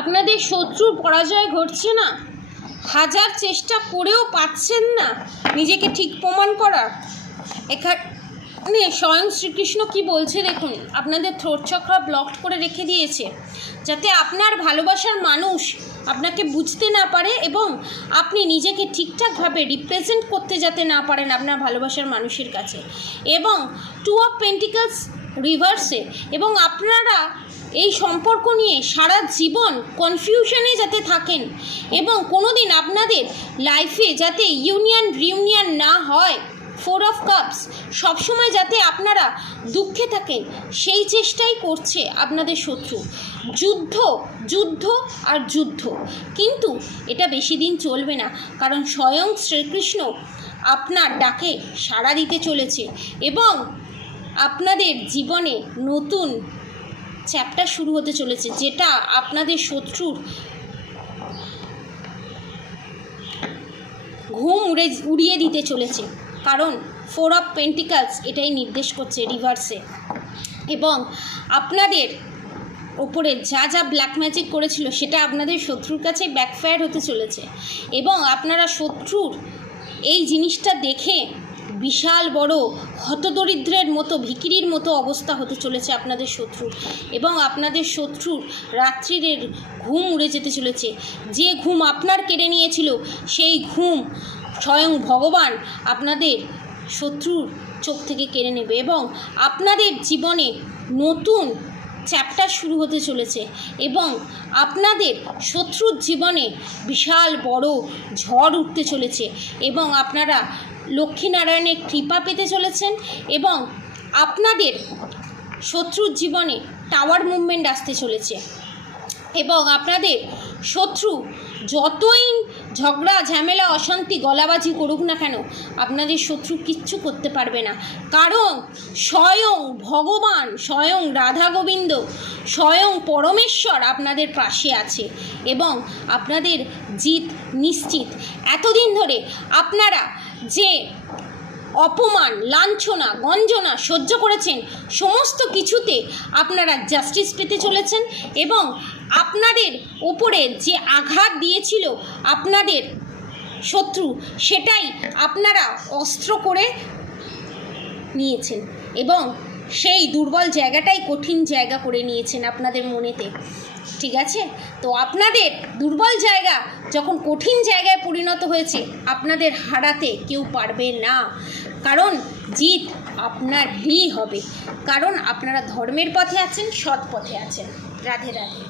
আপনাদের শত্রুর পরাজয় ঘটছে না, হাজার চেষ্টা করেও পাচ্ছেন না নিজেকে ঠিক প্রমাণ করার। এখানে স্বয়ং শ্রীকৃষ্ণ কি বলছে দেখুন, আপনাদের থ্রোট চক্র ব্লকড করে রেখে দিয়েছে, যাতে আপনার ভালোবাসার মানুষ আপনাকে বুঝতে না পারে এবং আপনি নিজেকে ঠিকঠাকভাবে রিপ্রেজেন্ট করতে যাতে না পারেন আপনার ভালোবাসার মানুষের কাছে। এবং 2 অফ পেন্টিকলস রিভার্সে, এবং আপনারা এই সম্পর্ক নিয়ে সারা জীবন কনফিউশনে যাতে থাকেন এবং কোনো দিন আপনাদের লাইফে যাতে রিউনিয়ন না হয়। 4 অফ কাপস, সবসময় যাতে আপনারা দুঃখে থাকেন সেই চেষ্টাই করছে আপনাদের শত্রু। যুদ্ধ আর যুদ্ধ, কিন্তু এটা বেশি দিন চলবে না, কারণ স্বয়ং শ্রীকৃষ্ণ আপনার ডাকে সাড়া দিতে চলেছে এবং আপনাদের জীবনে নতুন চ্যাপ্টার শুরু হতে চলেছে, যেটা আপনাদের শত্রুর ঘুম উড়িয়ে দিতে চলেছে। কারণ 4 অফ পেন্টিকলস এটাই নির্দেশ করছে রিভার্সে। এবং আপনাদের ওপরে যা ব্ল্যাক ম্যাজিক করেছিল সেটা আপনাদের শত্রুর কাছে ব্যাকফায়ার হতে চলেছে এবং আপনারা শত্রুর এই জিনিসটা দেখে বিশাল বড় হতদরিদ্রের মতো, ভিখিরির মতো অবস্থা হতে চলেছে আপনাদের শত্রুর। এবং আপনাদের শত্রুর রাত্রির ঘুম উড়ে যেতে চলেছে। যে ঘুম আপনার কেড়ে নিয়েছিল সেই ঘুম স্বয়ং ভগবান আপনাদের শত্রুর চোখ থেকে কেড়ে নেবে এবং আপনাদের জীবনে নতুন চ্যাপ্টার শুরু হতে চলেছে এবং আপনাদের শত্রুর জীবনে বিশাল বড় ঝড় উঠতে চলেছে এবং আপনারা লক্ষ্মীনারায়ণের কৃপা পেতে চলেছেন এবং আপনাদের শত্রুর জীবনে টাওয়ার মুভমেন্ট আসতে চলেছে এবং আপনাদের শত্রু যতই ঝগড়া ঝামেলা অশান্তি গলাবাজি করুক না কেন, আপনাদের শত্রু কিচ্ছু করতে পারবে না। কারণ স্বয়ং ভগবান, স্বয়ং রাধা গোবিন্দ, স্বয়ং পরমেশ্বর আপনাদের পাশে আছে এবং আপনাদের জিত নিশ্চিত। এতদিন ধরে আপনারা যে অপমান, লাঞ্ছনা, গঞ্জনা সহ্য করেছেন, সমস্ত কিছুতে আপনারা জাস্টিস পেতে চলেছেন এবং আপনাদের ওপরে যে আঘাত দিয়েছিল আপনাদের শত্রু, সেটাই আপনারা অস্ত্র করে নিয়েছেন এবং সেই দুর্বল জায়গাটাই কঠিন জায়গা করে নিয়েছেন আপনাদের মনেতে। ঠিক আছে, তো আপনাদের দুর্বল জায়গা যখন কঠিন জায়গায় পরিণত হয়েছে, আপনাদের হারাতে কেউ পারবে না, কারণ জিত আপনারই হবে, কারণ আপনারা ধর্মের পথে আছেন, সৎ পথে আছেন। রাধে রাধে।